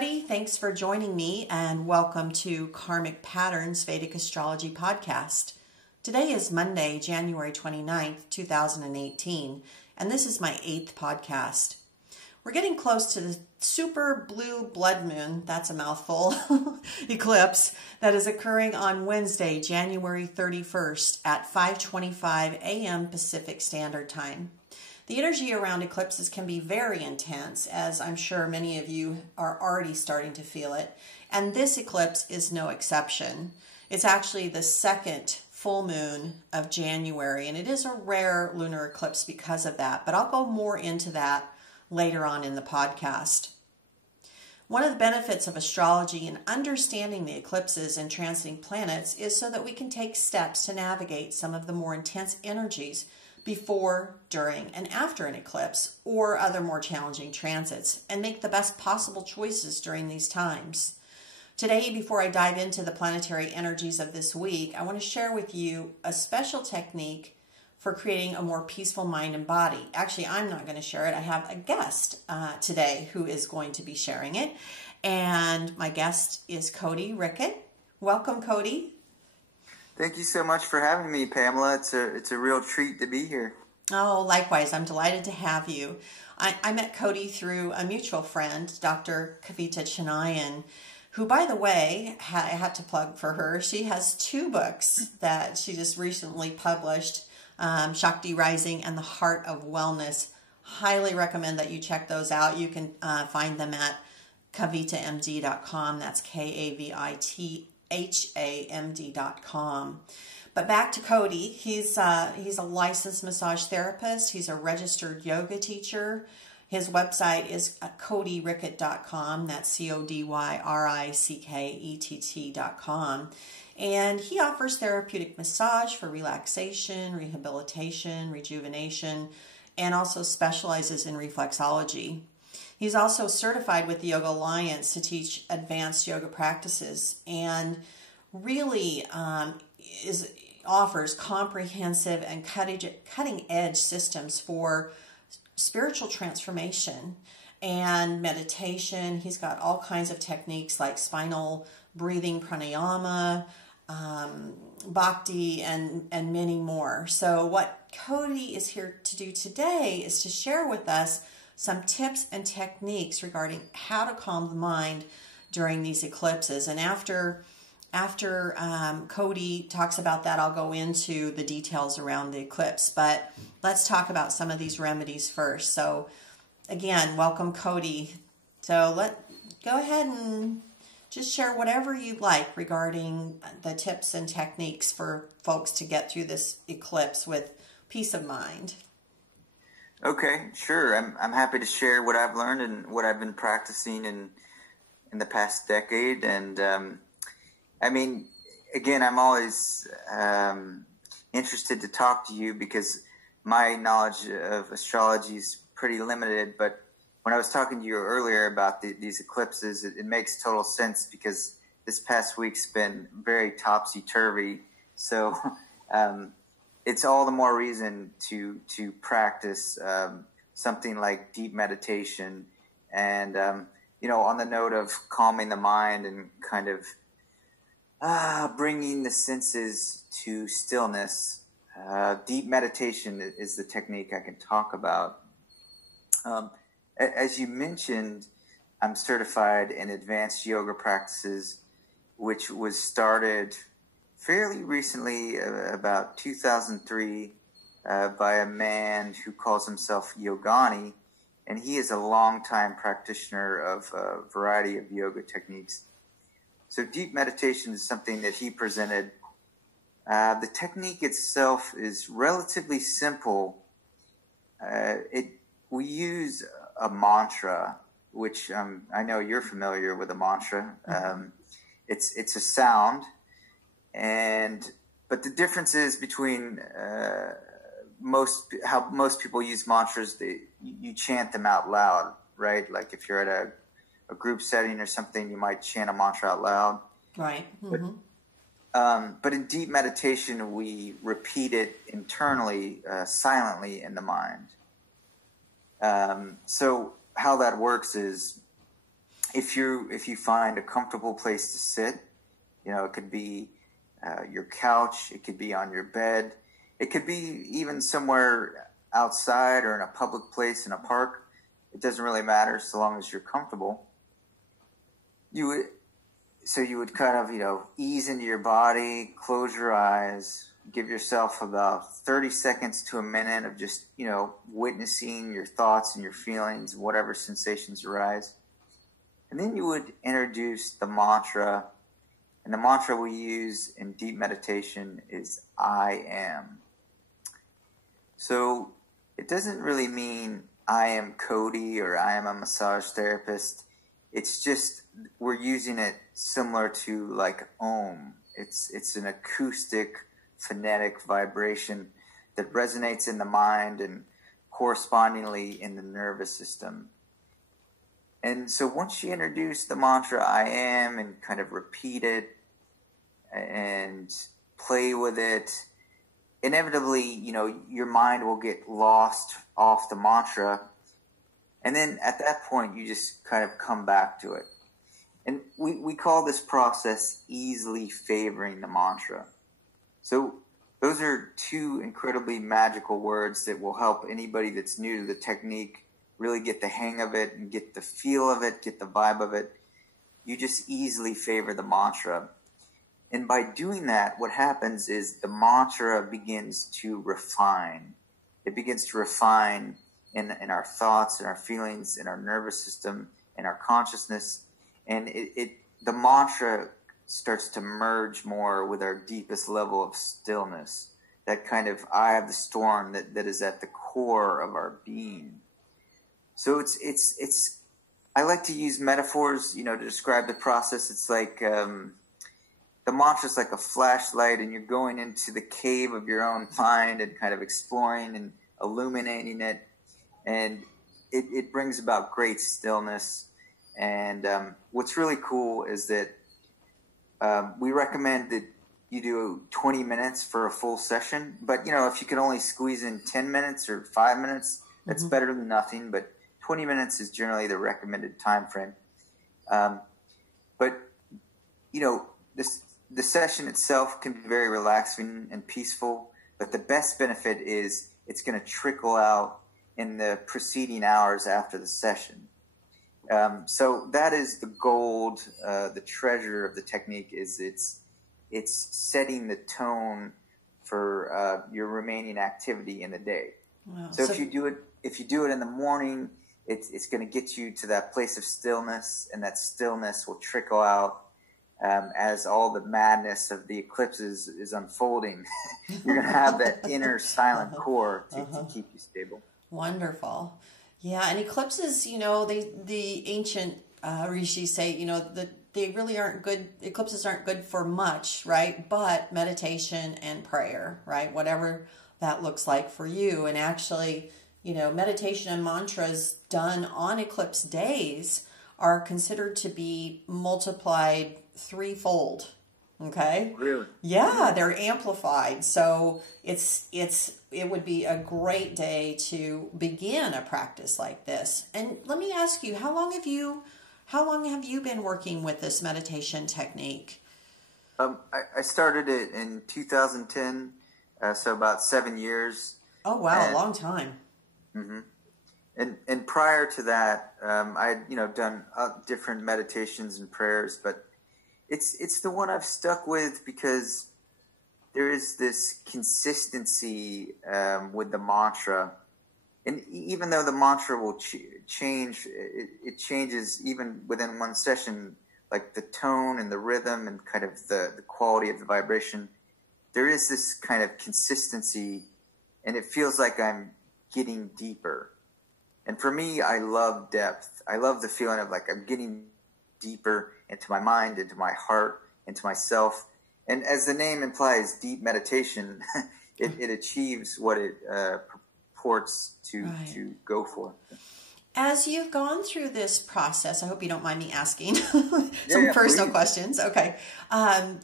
everybody. Thanks for joining me and welcome to Karmic Patterns Vedic Astrology Podcast. Today is Monday, January 29th, 2018, and this is my 8th podcast. We're getting close to the super blue blood moon, that's a mouthful, eclipse that is occurring on Wednesday, January 31st at 5:25 a.m. Pacific Standard Time. The energy around eclipses can be very intense, as I'm sure many of you are already starting to feel it, and this eclipse is no exception. It's actually the second full moon of January, and it is a rare lunar eclipse because of that, but I'll go more into that later on in the podcast. One of the benefits of astrology and understanding the eclipses and transiting planets is so that we can take steps to navigate some of the more intense energies before, during, and after an eclipse or other more challenging transits and make the best possible choices during these times. Today, before I dive into the planetary energies of this week, I want to share with you a special technique for creating a more peaceful mind and body. Actually, I'm not going to share it. I have a guest today who is going to be sharing it. And my guest is Cody Rickett. Welcome, Cody. Thank you so much for having me, Pamela. It's a real treat to be here. Oh, likewise. I'm delighted to have you. I met Cody through a mutual friend, Dr. Kavita Chennaiyan, who, by the way, I had to plug for her. She has 2 books that she just recently published, Shakti Rising and The Heart of Wellness. Highly recommend that you check those out. You can find them at kavitamd.com. That's KAVITHAMD.com. But back to Cody. He's a licensed massage therapist. He's a registered yoga teacher. His website is codyrickett.com. That's CODYRICKETT.com. And he offers therapeutic massage for relaxation, rehabilitation, rejuvenation, and also specializes in reflexology. He's also certified with the Yoga Alliance to teach advanced yoga practices and really offers comprehensive and cutting-edge systems for spiritual transformation and meditation. He's got all kinds of techniques like spinal breathing, pranayama, bhakti, and many more. So what Cody is here to do today is to share with us some tips and techniques regarding how to calm the mind during these eclipses. And after Cody talks about that, I'll go into the details around the eclipse. But let's talk about some of these remedies first. So again, welcome, Cody. So go ahead and just share whatever you'd like regarding the tips and techniques for folks to get through this eclipse with peace of mind. Okay, sure. I'm happy to share what I've learned and what I've been practicing in the past decade. And I mean, again, I'm always interested to talk to you because my knowledge of astrology is pretty limited. But when I was talking to you earlier about these eclipses, it makes total sense because this past week's been very topsy-turvy. So it's all the more reason to practice something like deep meditation. And, on the note of calming the mind and kind of bringing the senses to stillness, deep meditation is the technique I can talk about. As you mentioned, I'm certified in advanced yoga practices, which was started fairly recently, about 2003, by a man who calls himself Yogani, and he is a longtime practitioner of a variety of yoga techniques. So deep meditation is something that he presented. The technique itself is relatively simple. We use a mantra, which I know you're familiar with a mantra. It's a sound, but the difference is between how most people use mantras. You chant them out loud, right? Like if you're at a group setting or something, you might chant a mantra out loud. Right. Mm-hmm. But in deep meditation, we repeat it internally, silently in the mind. So how that works is if you find a comfortable place to sit, it could be your couch, it could be on your bed, it could be even somewhere outside or in a public place in a park. It doesn't really matter so long as you're comfortable. You would kind of, ease into your body, close your eyes, give yourself about 30 seconds to a minute of just, witnessing your thoughts and your feelings, whatever sensations arise. And then you would introduce the mantra. And the mantra we use in deep meditation is I am. So it doesn't really mean I am Cody or I am a massage therapist. It's just we're using it similar to like Om. It's an acoustic, phonetic vibration that resonates in the mind and correspondingly in the nervous system. And so once you introduce the mantra I am and kind of repeat it and play with it, inevitably, your mind will get lost off the mantra. And then at that point, you just kind of come back to it. And we call this process easily favoring the mantra. So those are two incredibly magical words that will help anybody that's new to the technique really get the hang of it and get the feel of it, get the vibe of it. You just easily favor the mantra. And by doing that, what happens is the mantra begins to refine. It begins to refine in our thoughts, in our feelings, in our nervous system, in our consciousness. And the mantra starts to merge more with our deepest level of stillness, that kind of eye of the storm that is at the core of our being. So it's I like to use metaphors, to describe the process. It's like the mantra is like a flashlight, and you're going into the cave of your own mind and kind of exploring and illuminating it, and it brings about great stillness. And what's really cool is that we recommend that you do 20 minutes for a full session, but if you can only squeeze in 10 minutes or 5 minutes, that's better than nothing. But 20 minutes is generally the recommended time frame. But the session itself can be very relaxing and peaceful, but the best benefit is it's going to trickle out in the preceding hours after the session. So that is the gold, the treasure of the technique. Is it's setting the tone for your remaining activity in the day. Wow. So if you do it in the morning, it's going to get you to that place of stillness, and that stillness will trickle out as all the madness of the eclipses is unfolding. You're going to have that inner silent core to keep you stable. Wonderful. Yeah, and eclipses, the ancient rishis say, that they really aren't good. Eclipses aren't good for much, right? But meditation and prayer, right? Whatever that looks like for you. And actually, meditation and mantras done on eclipse days are considered to be multiplied threefold. Okay. Really? Yeah, they're amplified. So it would be a great day to begin a practice like this. And let me ask you, how long have you been working with this meditation technique? I started it in 2010, so about 7 years. Oh wow, a long time. Mm-hmm. And prior to that, I had done different meditations and prayers, but it's the one I've stuck with because there is this consistency with the mantra. And even though the mantra will change, it changes even within one session, like the tone and the rhythm and kind of the quality of the vibration. There is this kind of consistency, and it feels like I'm getting deeper. And for me, I love depth. I love the feeling of like I'm getting deeper into my mind, into my heart, into myself. And as the name implies, deep meditation, it achieves what it purports to go for. As you've gone through this process, I hope you don't mind me asking some personal questions. Okay. In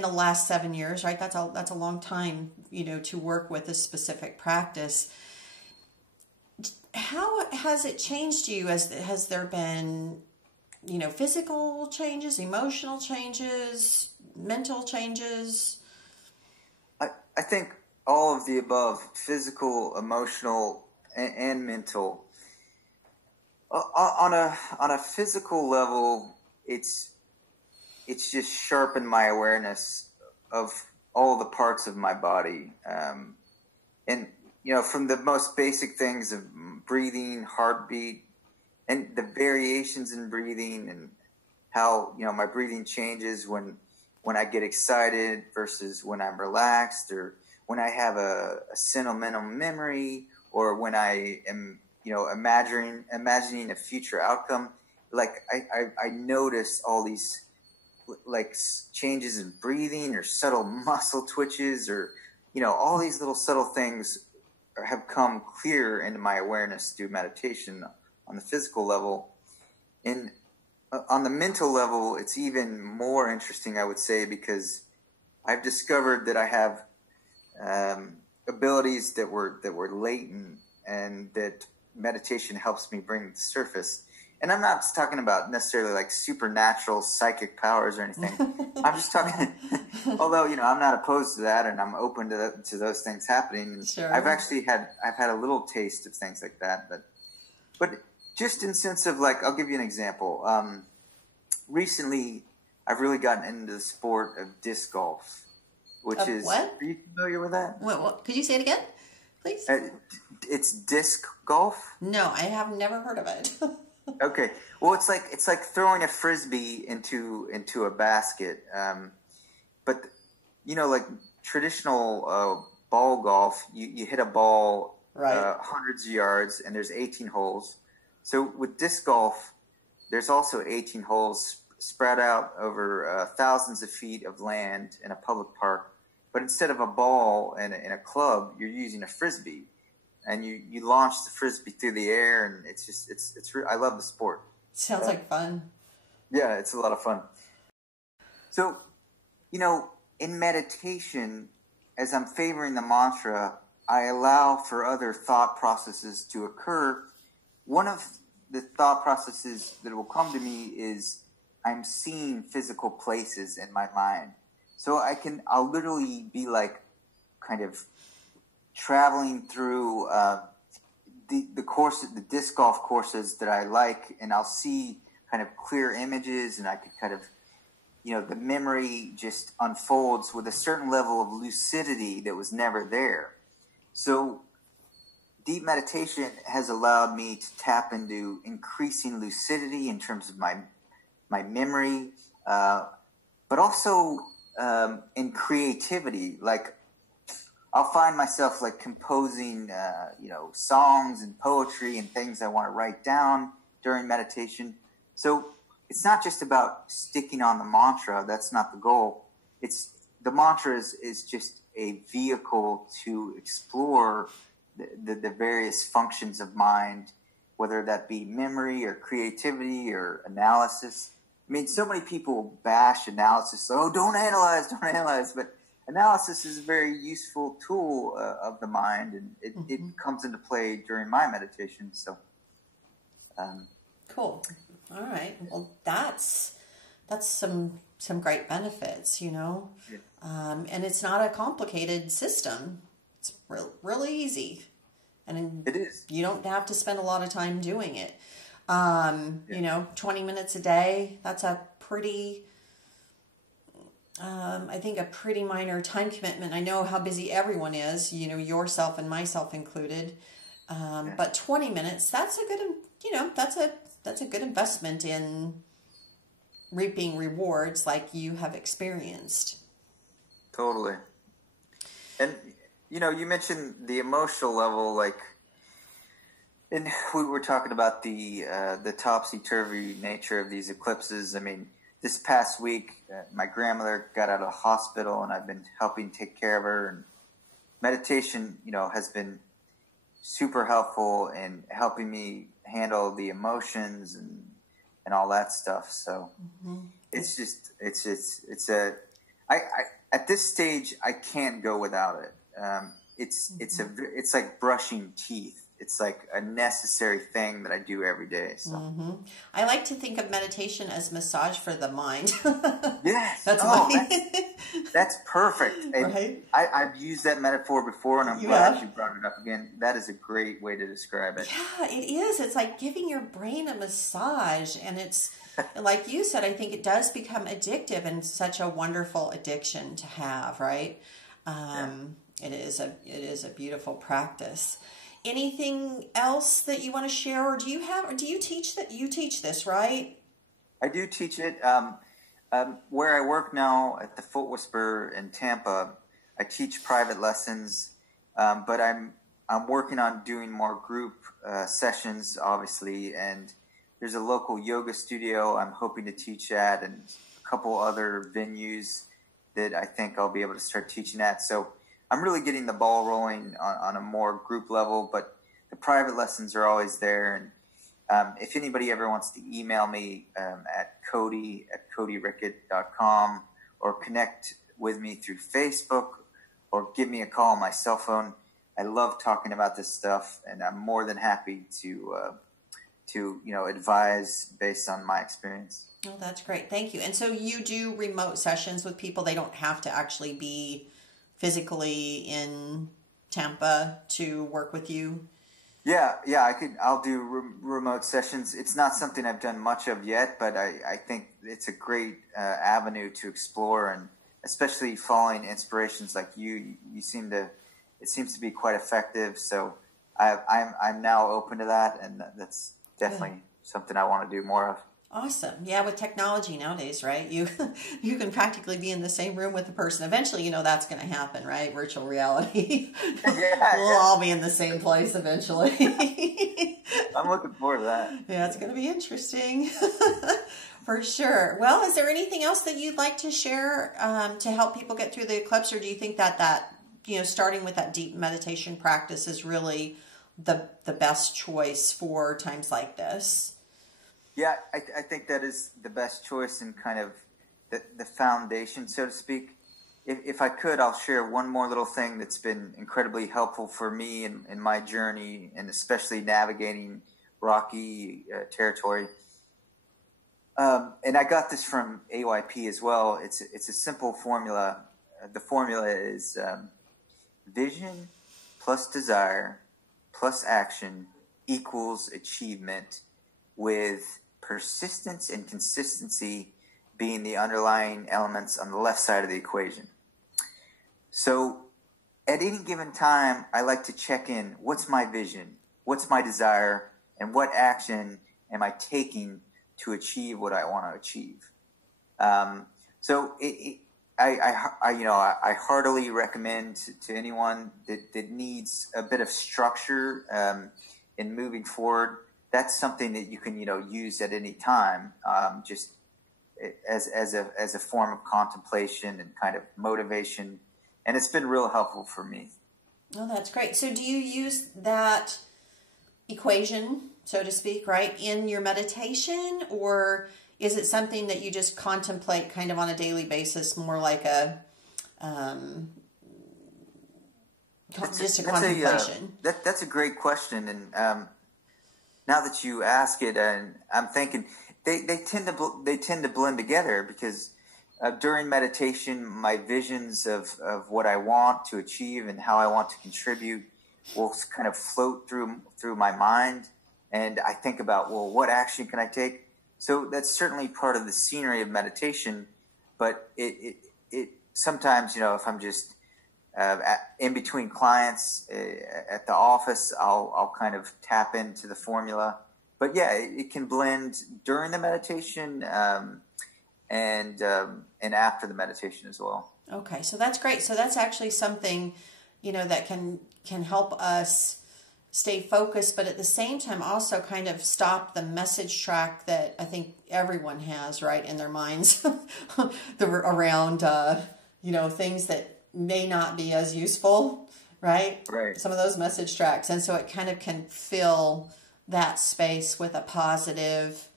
the last 7 years, right? That's a long time, to work with a specific practice. How has it changed you? Has there been physical changes, emotional changes, mental changes? I think all of the above: physical, emotional, and mental. On a physical level, it's just sharpened my awareness of all the parts of my body, and from the most basic things of breathing, heartbeat, and the variations in breathing, and how my breathing changes when I get excited versus when I'm relaxed, or when I have a sentimental memory, or when I am imagining a future outcome. Like I notice all these like changes in breathing, or subtle muscle twitches, or all these little subtle things have come clear into my awareness through meditation on the physical level. And on the mental level, it's even more interesting, I would say, because I've discovered that I have abilities that were latent, and that meditation helps me bring to the surface. And I'm not talking about necessarily like supernatural psychic powers or anything. I'm just talking, although, I'm not opposed to that, and I'm open to those things happening. And sure. I've had a little taste of things like that, but just in sense of like, I'll give you an example. Recently I've really gotten into the sport of disc golf, which is, what? Are you familiar with that? What? Could you say it again, please? It's disc golf. No, I have never heard of it. Okay. Well, it's like throwing a frisbee into a basket. But like traditional ball golf, you hit a ball right. Hundreds of yards, and there's 18 holes. So with disc golf, there's also 18 holes spread out over thousands of feet of land in a public park. But instead of a ball and a club, you're using a frisbee. And you launch the frisbee through the air, and I love the sport. Sounds like fun. Yeah, it's a lot of fun. So, in meditation, as I'm favoring the mantra, I allow for other thought processes to occur. One of the thought processes that will come to me is I'm seeing physical places in my mind. So I'll literally be like kind of traveling through the disc golf courses that I like, and I'll see kind of clear images, and I could kind of, the memory just unfolds with a certain level of lucidity that was never there. So deep meditation has allowed me to tap into increasing lucidity in terms of my memory, but also in creativity. Like, I'll find myself like composing, songs and poetry and things I want to write down during meditation. So it's not just about sticking on the mantra. That's not the goal. The mantra is just a vehicle to explore the various functions of mind, whether that be memory or creativity or analysis. I mean, so many people bash analysis. Oh, don't analyze. But analysis is a very useful tool of the mind, and it comes into play during my meditation. So, cool. All right. Well, that's some great benefits, Yeah. And it's not a complicated system. It's really easy, and it is. You don't have to spend a lot of time doing it. 20 minutes a day. That's a pretty. I think a pretty minor time commitment. I know how busy everyone is, yourself and myself included. But 20 minutes, that's a good, that's a good investment in reaping rewards like you have experienced. Totally. And, you mentioned the emotional level, like, and we were talking about the topsy-turvy nature of these eclipses. I mean, this past week, my grandmother got out of the hospital, and I've been helping take care of her. And meditation, has been super helpful in helping me handle the emotions and all that stuff. So at this stage, I can't go without it. It's like brushing teeth. it's like a necessary thing that I do every day. So I like to think of meditation as massage for the mind. Yes. That's that's perfect. And right. I've used that metaphor before, and I'm glad you brought it up again. That is a great way to describe it. Yeah, it is. It's like giving your brain a massage, and it's like you said, I think it does become addictive, and such a wonderful addiction to have, right? It is a beautiful practice. Anything else that you want to share, or do you teach that? You teach this, right? I do teach it. Where I work now at the Foot Whisperer in Tampa, I teach private lessons, but I'm working on doing more group sessions, obviously, and there's a local yoga studio I'm hoping to teach at, and a couple other venues that I think I'll be able to start teaching at. So I'm really getting the ball rolling on a more group level, but the private lessons are always there. And if anybody ever wants to email me at cody@codyrickett.com, or connect with me through Facebook, or give me a call on my cell phone, I love talking about this stuff, and I'm more than happy to advise based on my experience. Oh, that's great. Thank you. And so you do remote sessions with people. They don't have to actually be physically in Tampa to work with you. Yeah, I'll do remote sessions. It's not something I've done much of yet, but I think it's a great avenue to explore, and especially following inspirations like you it seems to be quite effective. So I'm now open to that, and that's definitely something I want to do more of. Awesome. Yeah, with technology nowadays, right? You can practically be in the same room with the person. Eventually, that's going to happen, right? Virtual reality. We'll all be in the same place eventually. I'm looking forward to that. Yeah, it's going to be interesting. For sure. Well, is there anything else that you'd like to share to help people get through the eclipse, or do you think that starting with that deep meditation practice is really the best choice for times like this? Yeah, I think that is the best choice, and kind of the foundation, so to speak. If I could, I'll share one more little thing that's been incredibly helpful for me in my journey, and especially navigating rocky territory. And I got this from AYP as well. It's a simple formula. The formula is vision plus desire plus action equals achievement, with persistence and consistency being the underlying elements on the left side of the equation. So at any given time, I like to check in. What's my vision? What's my desire? And what action am I taking to achieve what I want to achieve? So I heartily recommend to anyone that needs a bit of structure in moving forward. That's something that you can, use at any time, just as a form of contemplation and kind of motivation. And it's been real helpful for me. Oh, that's great. So do you use that equation, so to speak, right, in your meditation, or is it something that you just contemplate kind of on a daily basis, more like just a contemplation? That's a great question. And now that you ask it, and I'm thinking they tend to blend together, because during meditation, my visions of what I want to achieve and how I want to contribute will kind of float through my mind, and I think about, well, what action can I take? So that's certainly part of the scenery of meditation. But it sometimes, if I'm just in between clients at the office, I'll kind of tap into the formula. But yeah, it can blend during the meditation and after the meditation as well. Okay, so that's great. So that's actually something that can help us stay focused, but at the same time also kind of stop the message track that I think everyone has, right, in their minds around things that may not be as useful, right? Right. Some of those message tracks. And so it kind of can fill that space with a positive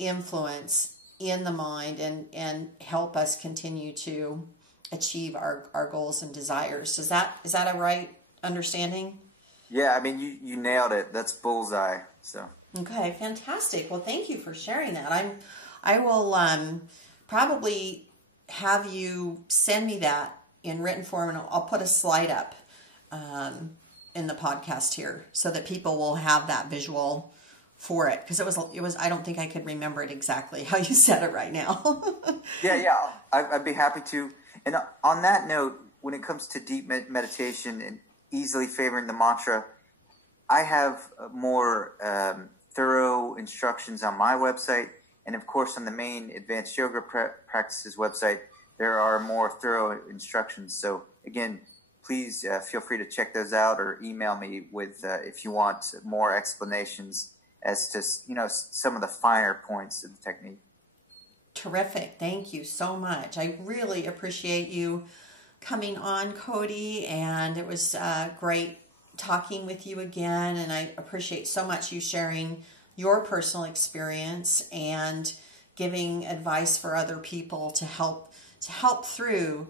influence in the mind and help us continue to achieve our goals and desires. Is that a right understanding? Yeah, I mean, you nailed it. That's bullseye. So. Okay, fantastic. Well, thank you for sharing that. I will probably have you send me that in written form, and I'll put a slide up in the podcast here so that people will have that visual for it, because it was I don't think I could remember it exactly how you said it right now. Yeah, I'd be happy to. And on that note, when it comes to deep meditation and easily favoring the mantra, I have more thorough instructions on my website, and of course on the main Advanced Yoga Practices website, there are more thorough instructions. So again, please feel free to check those out, or email me with if you want more explanations as to some of the finer points of the technique. Terrific. Thank you so much. I really appreciate you coming on, Cody, and it was great talking with you again, and I appreciate so much you sharing your personal experience and giving advice for other people to help through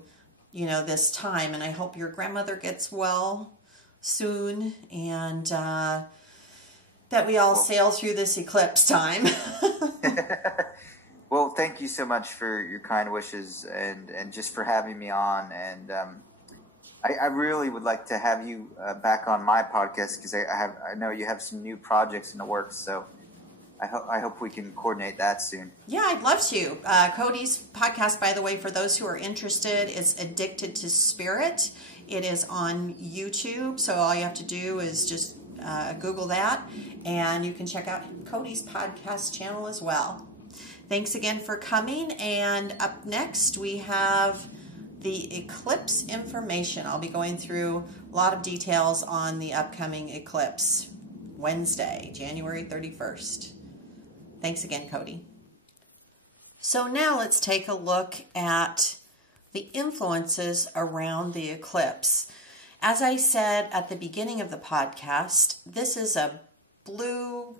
this time. And I hope your grandmother gets well soon, and that we all sail through this eclipse time. Well, thank you so much for your kind wishes and just for having me on. And I really would like to have you back on my podcast, because I know you have some new projects in the works. So I hope we can coordinate that soon. Yeah, I'd love to. Cody's podcast, by the way, for those who are interested, is Addicted to Spirit. It is on YouTube, so all you have to do is just Google that, and you can check out Cody's podcast channel as well. Thanks again for coming, and up next we have the eclipse information. I'll be going through a lot of details on the upcoming eclipse, Wednesday, January 31st. Thanks again, Cody. So now let's take a look at the influences around the eclipse. As I said at the beginning of the podcast, this is a blue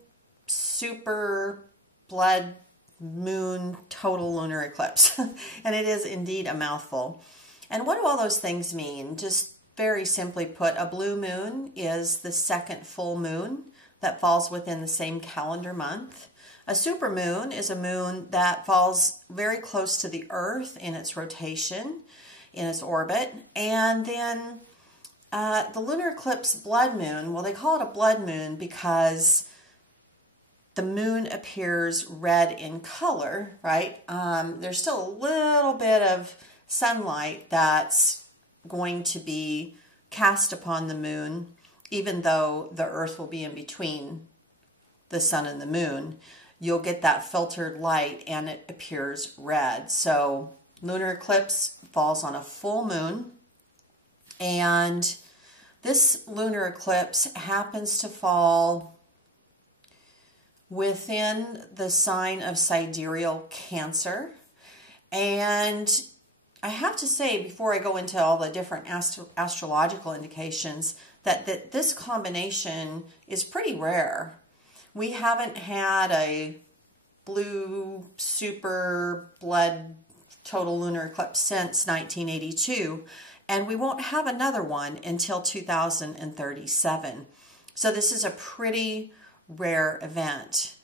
super blood moon total lunar eclipse. And it is indeed a mouthful. And what do all those things mean? Just very simply put, a blue moon is the second full moon that falls within the same calendar month. A supermoon is a moon that falls very close to the Earth in its rotation, in its orbit. And then the lunar eclipse blood moon, well, they call it a blood moon because the moon appears red in color, right? There's still a little bit of sunlight that's going to be cast upon the moon, even though the Earth will be in between the sun and the moon. You'll get that filtered light and it appears red. So lunar eclipse falls on a full moon, and this lunar eclipse happens to fall within the sign of sidereal Cancer. And I have to say, before I go into all the different astrological indications, that this combination is pretty rare. We haven't had a blue super blood total lunar eclipse since 1982, and we won't have another one until 2037. So this is a pretty rare event.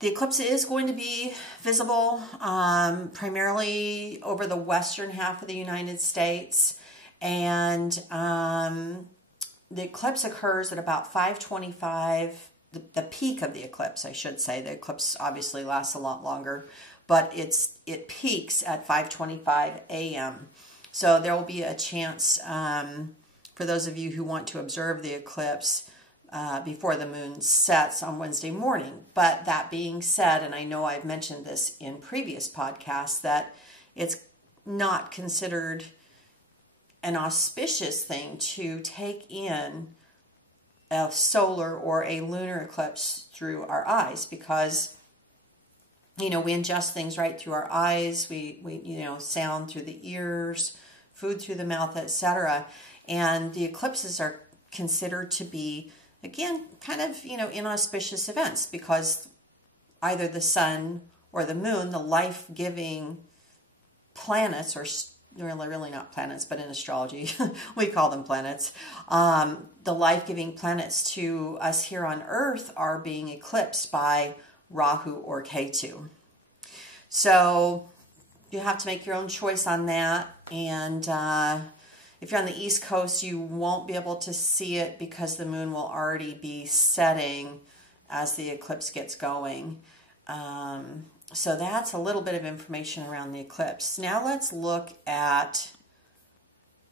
The eclipse is going to be visible primarily over the western half of the United States, and the eclipse occurs at about 5:25. The peak of the eclipse, I should say. The eclipse obviously lasts a lot longer, but it peaks at 5:25 a.m. So there will be a chance for those of you who want to observe the eclipse before the moon sets on Wednesday morning. But that being said, and I know I've mentioned this in previous podcasts, that it's not considered an auspicious thing to take in a solar or a lunar eclipse through our eyes, because we ingest things right through our eyes, we sound through the ears, food through the mouth, etc. And the eclipses are considered to be, again, kind of inauspicious events, because either the sun or the moon, the life-giving planets or really not planets, but in astrology, we call them planets. The life-giving planets to us here on Earth are being eclipsed by Rahu or Ketu. So you have to make your own choice on that. And if you're on the East Coast, you won't be able to see it because the moon will already be setting as the eclipse gets going. So that's a little bit of information around the eclipse. Now let's look at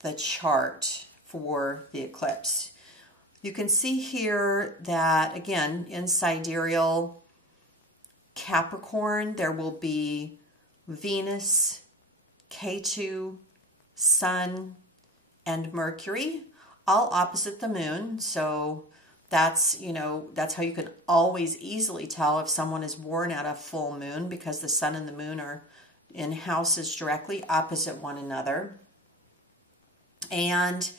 the chart for the eclipse. You can see here that, again, in sidereal Capricorn, there will be Venus, Ketu, Sun, and Mercury, all opposite the moon. So that's how you can always easily tell if someone is born at a full moon, because the sun and the moon are in houses directly opposite one another. And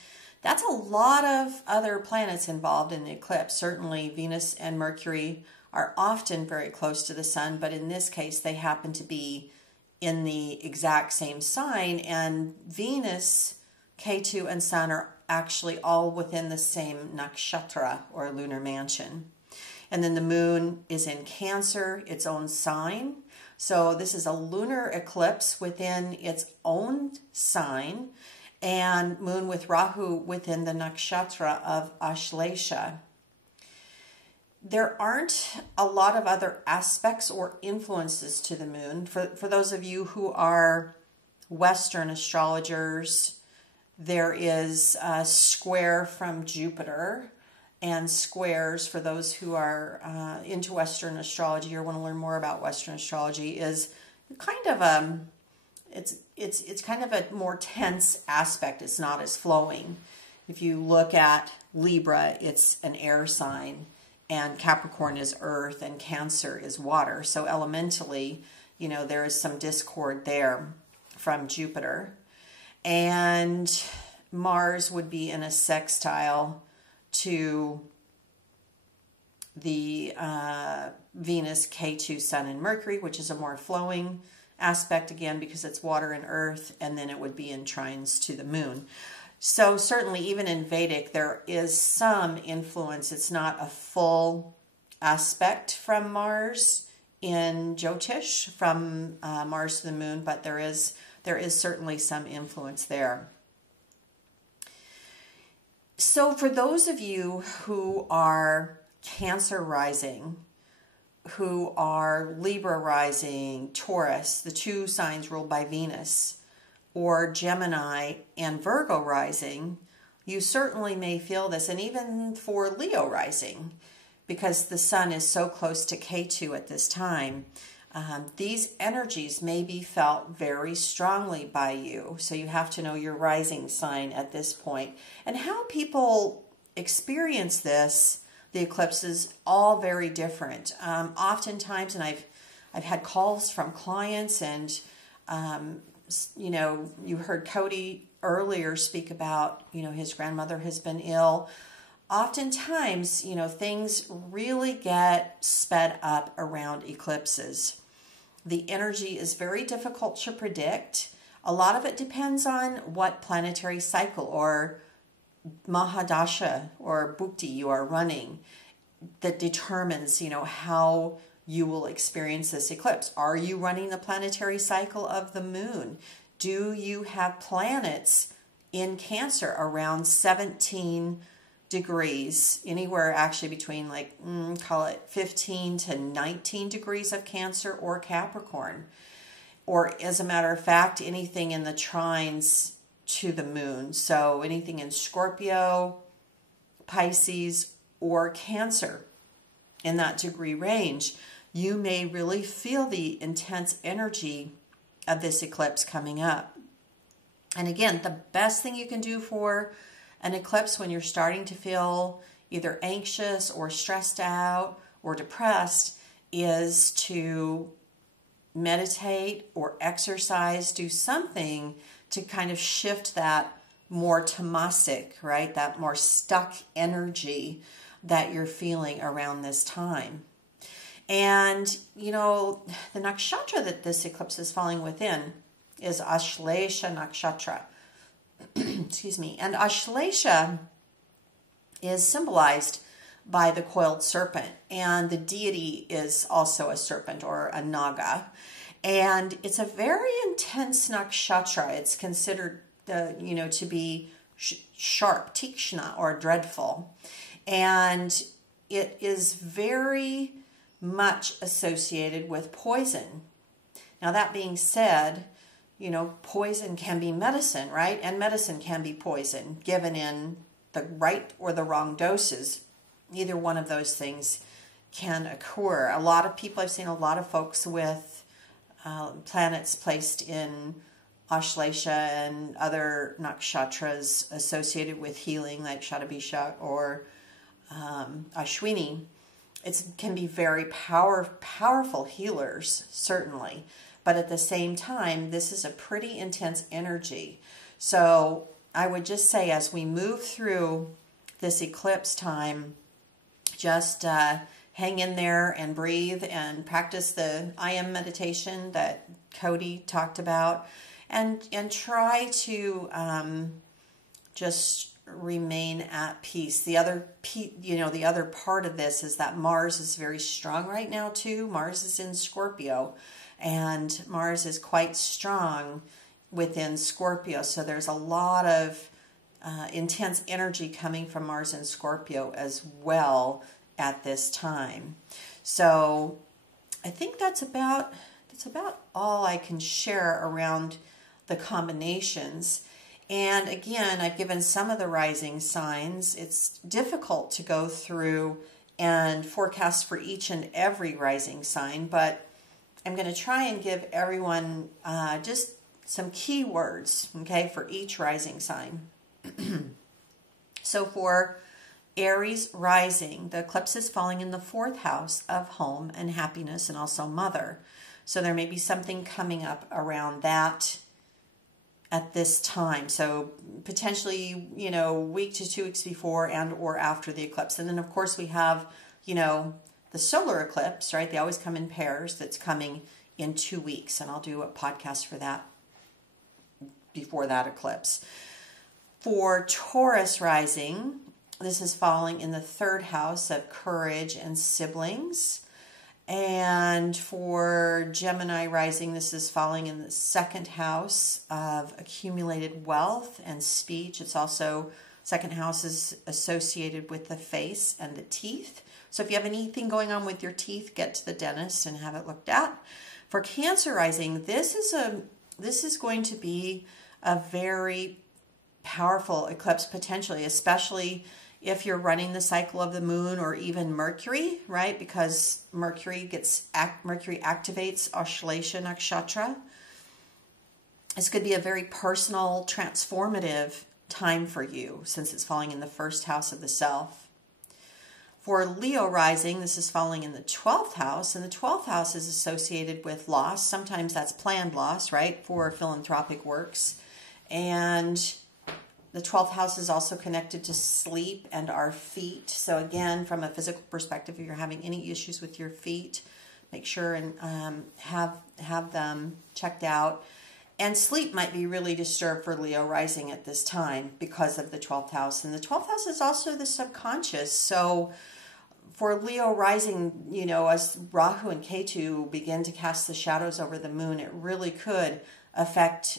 that's a lot of other planets involved in the eclipse. Certainly Venus and Mercury are often very close to the sun, but in this case they happen to be in the exact same sign, and Venus, Ketu, and Sun are actually all within the same nakshatra or lunar mansion. And then the moon is in Cancer, its own sign. So this is a lunar eclipse within its own sign, and moon with Rahu within the nakshatra of Ashlesha. There aren't a lot of other aspects or influences to the moon. For those of you who are Western astrologers, there is a square from Jupiter, and squares, for those who are into Western astrology or want to learn more about Western astrology, is kind of it's kind of a more tense aspect. It's not as flowing. If you look at Libra, it's an air sign, and Capricorn is earth, and Cancer is water. So elementally, there is some discord there from Jupiter. And Mars would be in a sextile to the Venus, Ketu, Sun, and Mercury, which is a more flowing aspect, again, because it's water and earth, and then it would be in trines to the moon. So certainly, even in Vedic, there is some influence. It's not a full aspect from Mars in Jyotish, from Mars to the moon, but there is certainly some influence there. So for those of you who are Cancer rising, who are Libra rising, Taurus, the two signs ruled by Venus, or Gemini and Virgo rising, you certainly may feel this. And even for Leo rising, because the sun is so close to Ketu at this time, these energies may be felt very strongly by you. So you have to know your rising sign at this point. And how people experience this, the eclipse, is all very different. Oftentimes, and I've had calls from clients, and you heard Cody earlier speak about, his grandmother has been ill. Oftentimes, things really get sped up around eclipses. The energy is very difficult to predict. A lot of it depends on what planetary cycle or Mahadasha or Bhukti you are running that determines, how you will experience this eclipse. Are you running the planetary cycle of the moon? Do you have planets in Cancer around 17 degrees, anywhere actually between call it 15 to 19 degrees of Cancer or Capricorn? Or as a matter of fact, anything in the trines to the moon. So anything in Scorpio, Pisces, or Cancer in that degree range, you may really feel the intense energy of this eclipse coming up. And again, the best thing you can do for an eclipse when you're starting to feel either anxious or stressed out or depressed is to meditate or exercise, do something to kind of shift that more tamasic, right? That more stuck energy that you're feeling around this time. And, the nakshatra that this eclipse is falling within is Ashlesha nakshatra. Excuse me. And Ashlesha is symbolized by the coiled serpent, and the deity is also a serpent or a naga. And it's a very intense nakshatra. It's considered, to be sharp, tikshna, or dreadful. And it is very much associated with poison. Now, that being said, poison can be medicine, right? And medicine can be poison, given in the right or the wrong doses. Either one of those things can occur. I've seen a lot of folks with planets placed in Ashlesha and other nakshatras associated with healing, like Shatabisha or Ashwini. It can be very powerful healers, certainly. But at the same time, this is a pretty intense energy. So I would just say, as we move through this eclipse time, just hang in there and breathe and practice the I am meditation that Cody talked about, and try to just remain at peace. The other part of this is that Mars is very strong right now too. Mars is in Scorpio, and Mars is quite strong within Scorpio. So there's a lot of intense energy coming from Mars in Scorpio as well at this time. So I think that's about all I can share around the combinations. And again, I've given some of the rising signs. It's difficult to go through and forecast for each and every rising sign, but I'm going to try and give everyone just some keywords, okay, for each rising sign. So for Aries rising, the eclipse is falling in the 4th house of home and happiness, and also mother. So there may be something coming up around that at this time. So potentially, week to 2 weeks before and or after the eclipse. And then of course we have, the solar eclipse, right? They always come in pairs. That's coming in 2 weeks. And I'll do a podcast for that before that eclipse. For Taurus rising, this is falling in the 3rd house of courage and siblings. And for Gemini rising, this is falling in the 2nd house of accumulated wealth and speech. It's also, 2nd house is associated with the face and the teeth. So if you have anything going on with your teeth, get to the dentist and have it looked at. For Cancer rising, this is going to be a very powerful eclipse potentially, especially if you're running the cycle of the moon or even Mercury, right? Because Mercury activates Ashlesha nakshatra. This could be a very personal, transformative time for you, since it's falling in the 1st house of the self. For Leo rising, this is falling in the 12th house, and the 12th house is associated with loss. Sometimes that's planned loss, right, for philanthropic works. And the 12th house is also connected to sleep and our feet. So again, from a physical perspective, if you're having any issues with your feet, make sure and have them checked out. And sleep might be really disturbed for Leo rising at this time because of the 12th house. And the 12th house is also the subconscious. So for Leo rising, as Rahu and Ketu begin to cast the shadows over the moon, it really could affect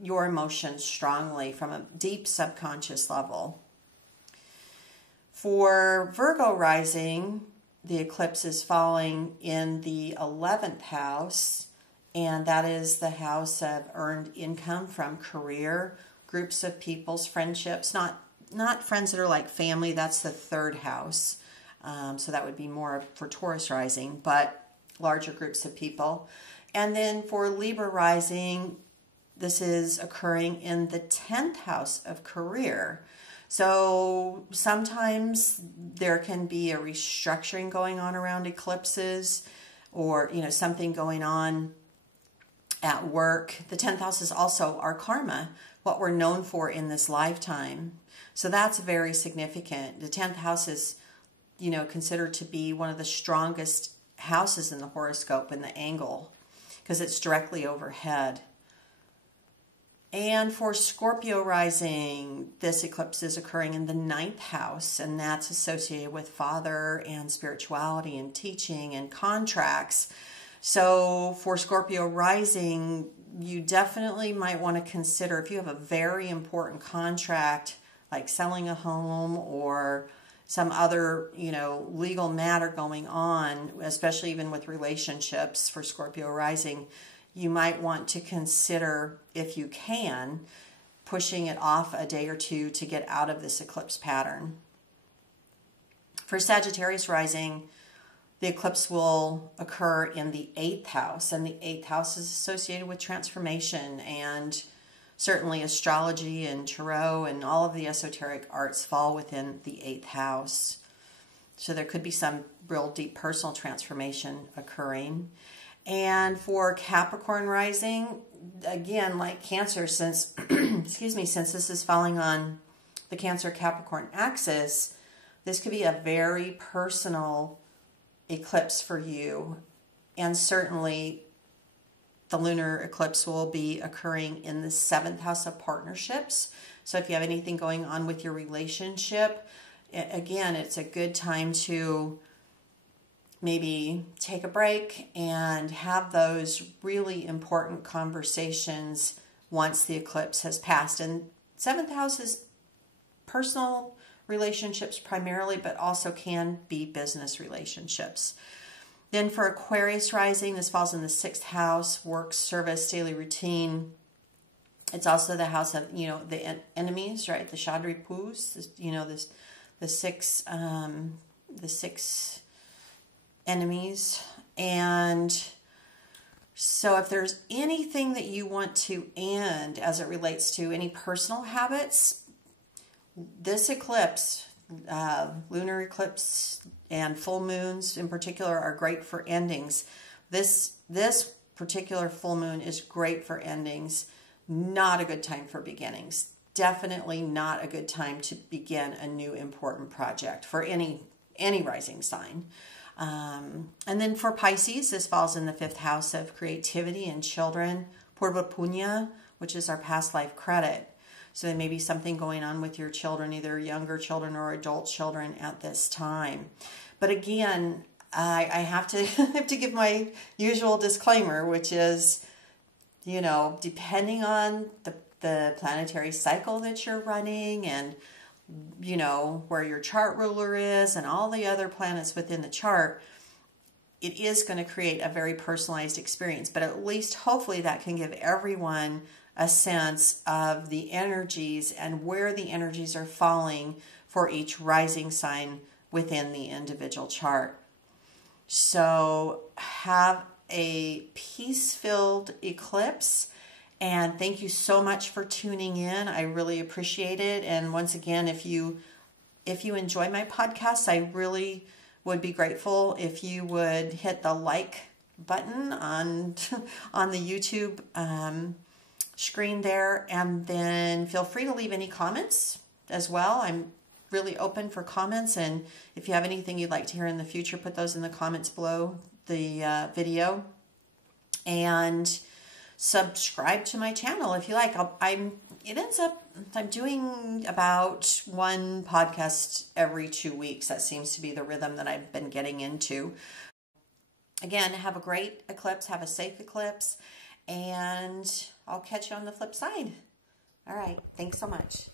your emotions strongly from a deep subconscious level. For Virgo rising, the eclipse is falling in the 11th house, and that is the house of earned income from career, groups of people's friendships, not friends that are like family. That's the 3rd house. So that would be more for Taurus rising, but larger groups of people. And then for Libra rising, this is occurring in the 10th house of career. So sometimes there can be a restructuring going on around eclipses, or, something going on at work. The 10th house is also our karma, what we're known for in this lifetime. So that's very significant. The 10th house is, considered to be one of the strongest houses in the horoscope in the angle, because it's directly overhead. And for Scorpio rising, this eclipse is occurring in the 9th house, and that's associated with father and spirituality and teaching and contracts. So for Scorpio rising, you definitely might want to consider, if you have a very important contract, like selling a home or some other, legal matter going on, especially even with relationships for Scorpio rising, you might want to consider, if you can, pushing it off a day or two to get out of this eclipse pattern. For Sagittarius rising, the eclipse will occur in the 8th house, and the 8th house is associated with transformation, and certainly astrology and tarot and all of the esoteric arts fall within the 8th house. So there could be some real deep personal transformation occurring. And for Capricorn rising, again, like Cancer, since since this is falling on the Cancer-Capricorn axis, this could be a very personal eclipse for you. And certainly the lunar eclipse will be occurring in the 7th house of partnerships. So if you have anything going on with your relationship, again, it's a good time to maybe take a break and have those really important conversations once the eclipse has passed. And 7th house is personal relationships primarily, but also can be business relationships. Then for Aquarius rising, this falls in the 6th house, work, service, daily routine. It's also the house of, the enemies, right? The Shadripus, the six enemies. And so if there's anything that you want to end as it relates to any personal habits, this eclipse, lunar eclipse and full moons in particular, are great for endings. This particular full moon is great for endings. Not a good time for beginnings. Definitely not a good time to begin a new important project for any rising sign. And then for Pisces, this falls in the 5th house of creativity and children, Purva Punya, which is our past life credit. So there may be something going on with your children, either younger children or adult children at this time. But again, I have to give my usual disclaimer, which is, depending on the planetary cycle that you're running and where your chart ruler is and all the other planets within the chart, it is going to create a very personalized experience. But at least hopefully that can give everyone a sense of the energies and where the energies are falling for each rising sign within the individual chart. So have a peace-filled eclipse. And thank you so much for tuning in. I really appreciate it. And once again, if you enjoy my podcast, I really would be grateful if you would hit the like button on the YouTube screen there, and then feel free to leave any comments as well. I'm really open for comments, and if you have anything you'd like to hear in the future, put those in the comments below the video. And subscribe to my channel if you like. I'm doing about one podcast every 2 weeks. That seems to be the rhythm that I've been getting into. Again, have a great eclipse, have a safe eclipse, and I'll catch you on the flip side. All right, thanks so much.